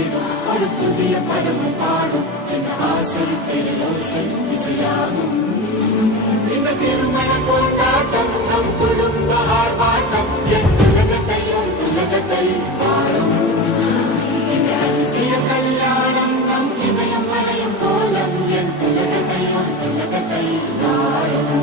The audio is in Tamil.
ஏதும் ஒரு புதிய பதமும் பாடும் இந்த ஆசை பெரியோசை இசையாகும் இந்த திருமண கொண்டாட்டம் நம் குடும்ப ஆர்ப்பாட்டம் என் உலகத்தை வாழும் இந்த அதிசய கல்யாணம் நம் இதயம் வரையும் கோலம் என் உலகத்தை வாழும்